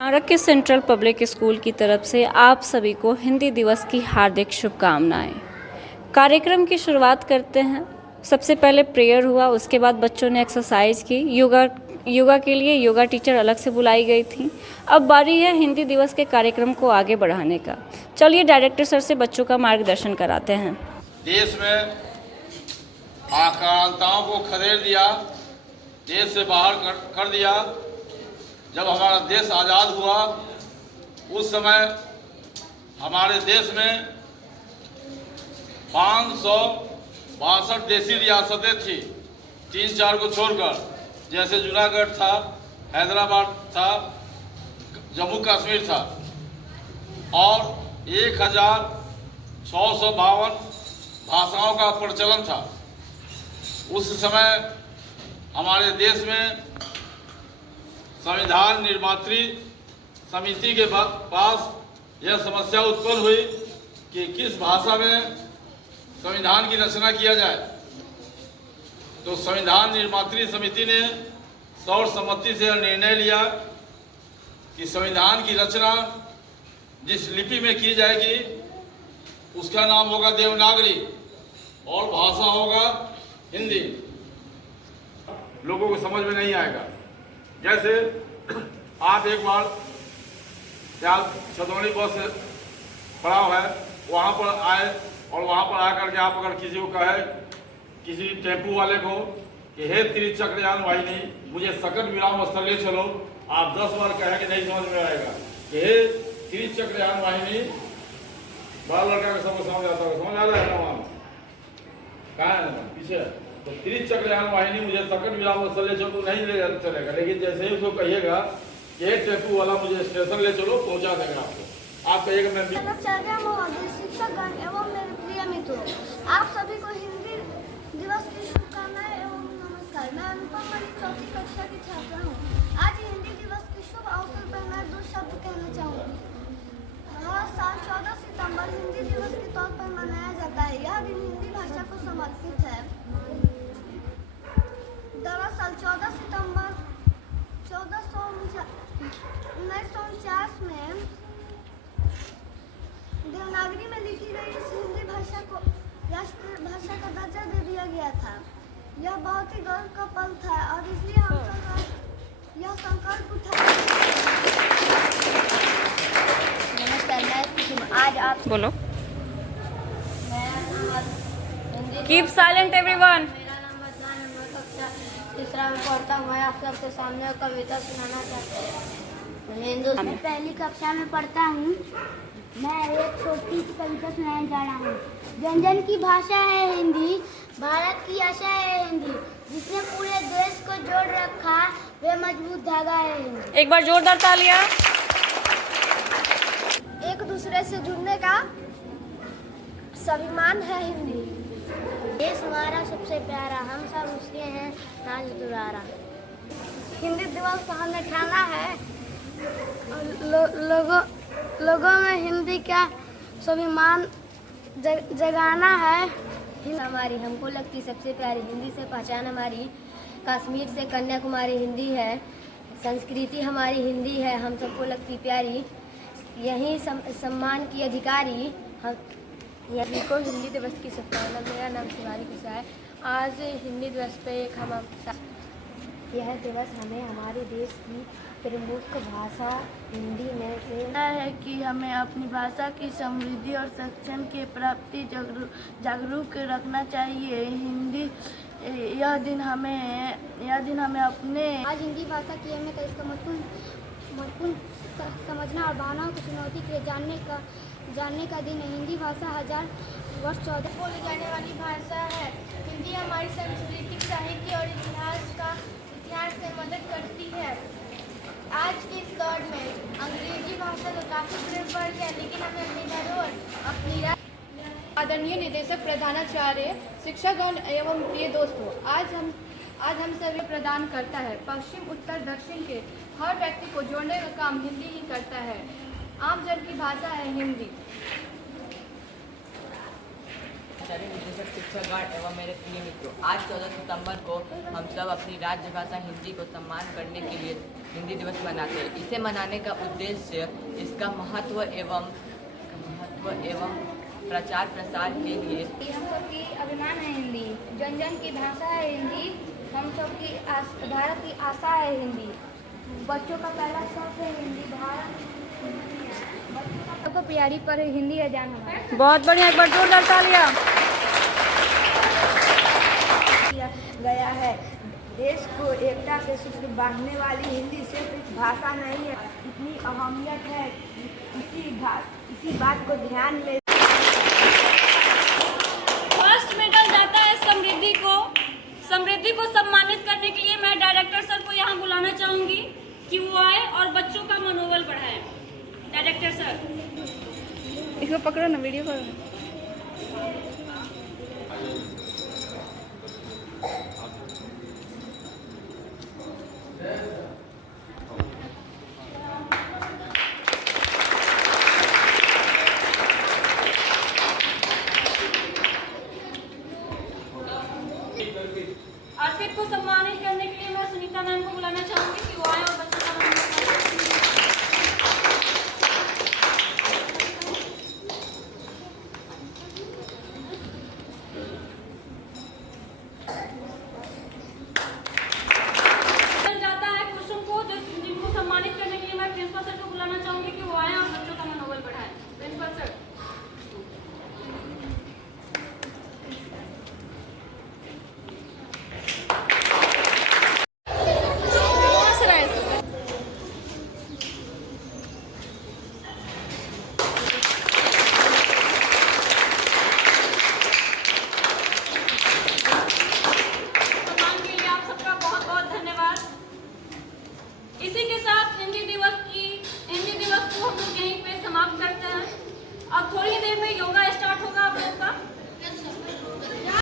आरक के central public school की तरफ से आप सभी को हिंदी दिवस की हार्दिक शुभकामनाएं। कार्यक्रम की शुरुआत करते हैं। सबसे पहले प्रेयर हुआ, उसके बाद बच्चों ने एक्सरसाइज की। योगा के लिए योगा टीचर अलग से बुलाई गई थी। अब बारी है हिंदी दिवस के कार्यक्रम को आगे बढ़ाने का। चलिए डायरेक्टर सर से बच्चों का मार्गदर्शन कराते हैं। देश में आक्रांताओं को खदेड़ दिया, देश से बाहर कर दिया। जब हमारा देश आज़ाद हुआ उस समय हमारे देश में 562 देसी रियासतें थी, 3-4 को छोड़कर। जैसे जूनागढ़ था, हैदराबाद था, जम्मू कश्मीर था, और 1652 भाषाओं का प्रचलन था। उस समय हमारे देश में संविधान निर्मात्री समिति के पास यह समस्या उत्पन्न हुई कि किस भाषा में संविधान की रचना किया जाए। तो संविधान निर्मात्री समिति ने सर्वसम्मति से निर्णय लिया कि संविधान की रचना जिस लिपि में की जाएगी उसका नाम होगा देवनागरी और भाषा होगा हिंदी। लोगों को समझ में नहीं आएगा। जैसे आप एक बार छतौनी बस से पड़ा हुआ है, वहाँ पर आए और वहाँ पर आकर के आप अगर किसी को कहे, किसी टेम्पू वाले को कि हे त्रिचक्रयान वाहिनी मुझे सकट विराम स्थल ले चलो, आप 10 बार कहेंगे नहीं समझ में आएगा कि हे त्रिचक्रयान वाहिनी। बड़ा लड़का का सबको समझ आता है, समझ आ रहा है ना? वहाँ कहाँ है पीछे? तो त्रिचक्रयान वाहिनी मुझे सकट विराम स्थल ले चलो नहीं ले चलेगा, लेकिन जैसे ही उसको कहिएगा कि एक टेम्पू वाला मुझे स्टेशन ले चलो, पहुंचा देगा आपको। आप कहिएगा मैं शिक्षकगण एवं मेरे प्रिय मित्रों, आप सभी को हिंदी दिवस की शुभकामनाएं एवं नमस्कार। मैं अनुपम मलिक 4वीं कक्षा की छात्रा हूँ। आज हिंदी दिवस के शुभ अवसर पर मैं 2 शब्द कहना चाहूँगी। हर साल 14 सितंबर हिंदी दिवस के तौर पर मनाया जाता है। यह दिन हिंदी भाषा को समर्पित है। दरअसल 14 सितंबर 1949 में देवनागरी में लिखी गई इस हिंदी भाषा को राष्ट्रीय भाषा का दर्जा दे दिया गया था। यह बहुत ही गर्व का पल था और इसलिए हम सब यह संकल्प उठाए। नमस्कार, आज आप बोलो। Keep silent everyone. तीसरा में पढ़ता हूँ। मैं आप सबके सामने कविता सुनाना चाहता हूँ। मैं पहली कक्षा में पढ़ता हूँ। मैं एक छोटी सी कविता सुनाने जा रहा हूँ। व्यंजन की भाषा है हिंदी, भारत की आशा है हिंदी, जिसने पूरे देश को जोड़ रखा वे मजबूत धागा है हिंदी। एक बार जोरदार तालियां। एक दूसरे से जुड़ने का स्वाभिमान है हिंदी। देश हमारा सबसे प्यारा, हम सब उसके हैं नाज दुलारा। हिंदी दिवस का हमें ठाना है लोगों में हिंदी का स्वाभिमान जगाना है। हमारी हमको लगती सबसे प्यारी, हिंदी से पहचान हमारी, कश्मीर से कन्याकुमारी हिंदी है, संस्कृति हमारी हिंदी है, हम सबको लगती प्यारी, यही सम्मान की अधिकारी हम। सभी को हिंदी दिवस की शुभकामनाएं। मेरा नाम शिवानी कुशा है। आज हिंदी दिवस पे यह दिवस हमें हमारे देश की प्रमुख भाषा हिंदी में से है कि हमें अपनी भाषा की समृद्धि और संरक्षण के प्रति जागरूक रखना चाहिए। यह दिन हमें अपने आज हिंदी भाषा की अहमियत, इसका महत्वपूर्ण समझना और भावनाओं की चुनौती के जानने का दिन है। हिंदी भाषा 1000 वर्ष 14 बोली जाने वाली भाषा है। हिंदी हमारी सांस्कृतिक, साहित्य और इतिहास में मदद करती है। आज के इस दौर में अंग्रेजी भाषा का काफी प्रयोग बढ़ गया, लेकिन हमें अपनी धरोहर आदरणीय निदेशक प्रधानाचार्य, शिक्षकगण एवं प्रिय दोस्तों, आज हम सभी प्रदान करता है। पश्चिम, उत्तर, दक्षिण के हर व्यक्ति को जोड़ने का काम हिंदी ही करता है। आम जन की भाषा है हिंदी। प्राचार्य निदेशक शिक्षकगण एवं मेरे प्रिय मित्रों, आज 14 सितंबर को हम सब अपनी राजभाषा हिंदी को सम्मान करने के लिए हिंदी दिवस मनाते हैं। इसे मनाने का उद्देश्य इसका महत्व एवं प्रचार प्रसार के लिए हम सबकी अभिमान है हिंदी, जन जन की भाषा है हिंदी, हम सबकी भारत की आशा है हिंदी, बच्चों का पहला शब्द है हिंदी, भारत बच्चों को प्यारी पर हिंदी है जान हमारा। बहुत बढ़िया, एक बार जोरदार तालियां। गया है। देश को एकता के सूत्र बांधने वाली हिंदी सिर्फ एक भाषा नहीं है, इतनी अहमियत है। इसी बात को ध्यान में फर्स्ट मेडल जाता है समृद्धि को सम्मानित करने के लिए मैं डायरेक्टर सर को यहाँ बुलाना चाहूँगी कि वो आए और बच्चों का मनोबल बढ़ाएं। डायरेक्टर सर, इसको पकड़ो ना, वीडियो करो।